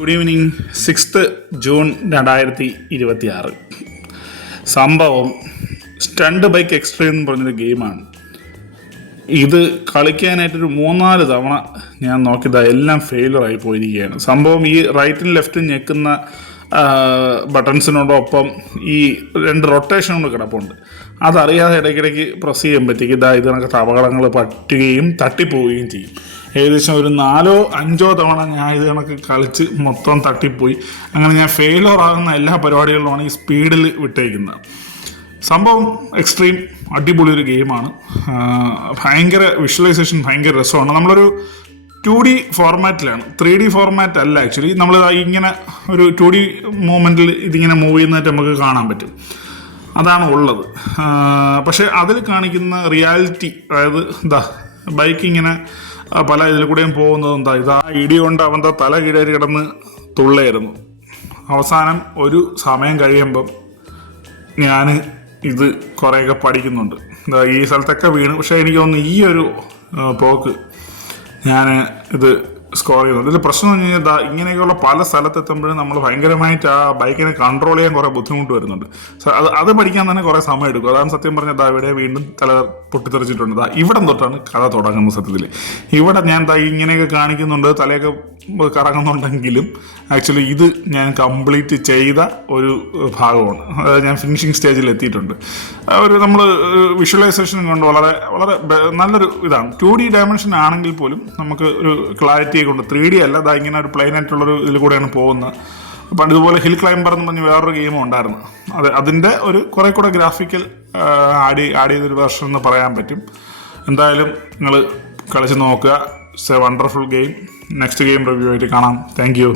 Good evening. 6 June 2026. സംഭവം stunt bike extreme എന്ന് പറഞ്ഞൊരു ഗെയിമാണ്. ഇത് കളിക്കാനായിട്ടൊരു 3-4 തവണ ഞാൻ നോക്കിയതാ, എല്ലാം ഫെയിലറായി പോയിരിക്കുകയാണ്. സംഭവം ഈ റൈറ്റും ലെഫ്റ്റും ഞെക്കുന്ന ബട്ടൺസിനോടൊപ്പം ഈ 2 റൊട്ടേഷൻ കൊണ്ട് കിടപ്പുണ്ട്. അതറിയാതെ ഇടയ്ക്കിടയ്ക്ക് പ്രസ് ചെയ്യുമ്പോഴത്തേക്ക് ഇത് കണക്ക് അപകടങ്ങൾ പറ്റുകയും തട്ടിപ്പോവുകയും ചെയ്യും. ഏകദേശം ഒരു 4-5 തവണ ഞാൻ ഇത് കണക്ക് കളിച്ച് മൊത്തം തട്ടിപ്പോയി. അങ്ങനെ ഞാൻ ഫെയിലർ ആകുന്ന എല്ലാ പരിപാടികളിലുമാണ് ഈ സ്പീഡിൽ വിട്ടേക്കുന്നത്. സംഭവം എക്സ്ട്രീം അടിപൊളി ഒരു ഗെയിമാണ്. ഭയങ്കര വിഷ്വലൈസേഷൻ, ഭയങ്കര രസമാണ്. നമ്മളൊരു 2D ഫോർമാറ്റിലാണ്, 3D ഫോർമാറ്റ് അല്ല. ആക്ച്വലി നമ്മൾ ഇങ്ങനെ ഒരു 2D മൂവ്മെൻറ്റിൽ ഇതിങ്ങനെ മൂവ് ചെയ്യുന്നതായിട്ട് നമുക്ക് കാണാൻ പറ്റും. അതാണ് ഉള്ളത്. പക്ഷേ അതിൽ കാണിക്കുന്ന റിയാലിറ്റി, അതായത് ബൈക്ക് ഇങ്ങനെ പല ഇതിൽ കൂടെയും പോകുന്നത് ഇതാ ഇടി കൊണ്ട് അവൻ്റെ തല കീഴേരി കിടന്ന് തുള്ളയായിരുന്നു. അവസാനം ഒരു സമയം കഴിയുമ്പം ഞാൻ ഇത് കുറേയൊക്കെ പഠിക്കുന്നുണ്ട്. ഈ സ്ഥലത്തൊക്കെ വീണ്. പക്ഷേ എനിക്ക് തോന്നുന്നു ഈ ഒരു പോക്ക് ഞാൻ ഇത് സ്കോർ ചെയ്യുന്നുണ്ട്. ഇതിൽ പ്രശ്നം എന്ന് പറഞ്ഞാൽ ഇങ്ങനെയൊക്കെയുള്ള പല സ്ഥലത്തെത്തുമ്പോഴും നമ്മൾ ഭയങ്കരമായിട്ട് ആ ബൈക്കിനെ കൺട്രോൾ ചെയ്യാൻ കുറേ ബുദ്ധിമുട്ട് വരുന്നുണ്ട്. അത് പഠിക്കാൻ തന്നെ കുറേ സമയം എടുക്കും. അതാണ് സത്യം പറഞ്ഞാൽ ഇവിടെ വീണ്ടും തല പൊട്ടിത്തെറിച്ചിട്ടുണ്ട്. ഇവിടെ തൊട്ടാണ് കഥ തുടങ്ങുന്നത്. സത്യത്തിൽ ഇവിടെ ഞാൻ ഇങ്ങനെയൊക്കെ കാണിക്കുന്നുണ്ട്, തലയൊക്കെ കറങ്ങുന്നുണ്ടെങ്കിലും ആക്ച്വലി ഇത് ഞാൻ കംപ്ലീറ്റ് ചെയ്ത ഒരു ഭാഗമാണ്. ഞാൻ ഫിനിഷിങ് സ്റ്റേജിൽ എത്തിയിട്ടുണ്ട്. നമ്മൾ വിഷ്വലൈസേഷൻ കൊണ്ട് വളരെ വളരെ നല്ലൊരു ഇതാണ്. 2D ഡയമെൻഷൻ ആണെങ്കിൽ പോലും നമുക്ക് ഒരു ക്ലാരിറ്റി കൊണ്ട് 3D അല്ല, ഇങ്ങനെ ഒരു പ്ലെയിൻ ആയിട്ടുള്ളൊരു ഇതിൽ കൂടെയാണ് പോകുന്നത്. അപ്പം ഇതുപോലെ ഹിൽ ക്ലൈംബർ എന്ന് പറഞ്ഞ് വേറൊരു ഗെയിമും ഉണ്ടായിരുന്നു. അതിൻ്റെ ഒരു കുറേ കൂടെ ഗ്രാഫിക്കൽ ആഡ് ചെയ്തൊരു വെർഷൻ എന്ന് പറയാൻ പറ്റും. എന്തായാലും നിങ്ങൾ കളിച്ച് നോക്കുക. It's A wonderful game. Next game review ആയിട്ട് കാണാം. Thank you.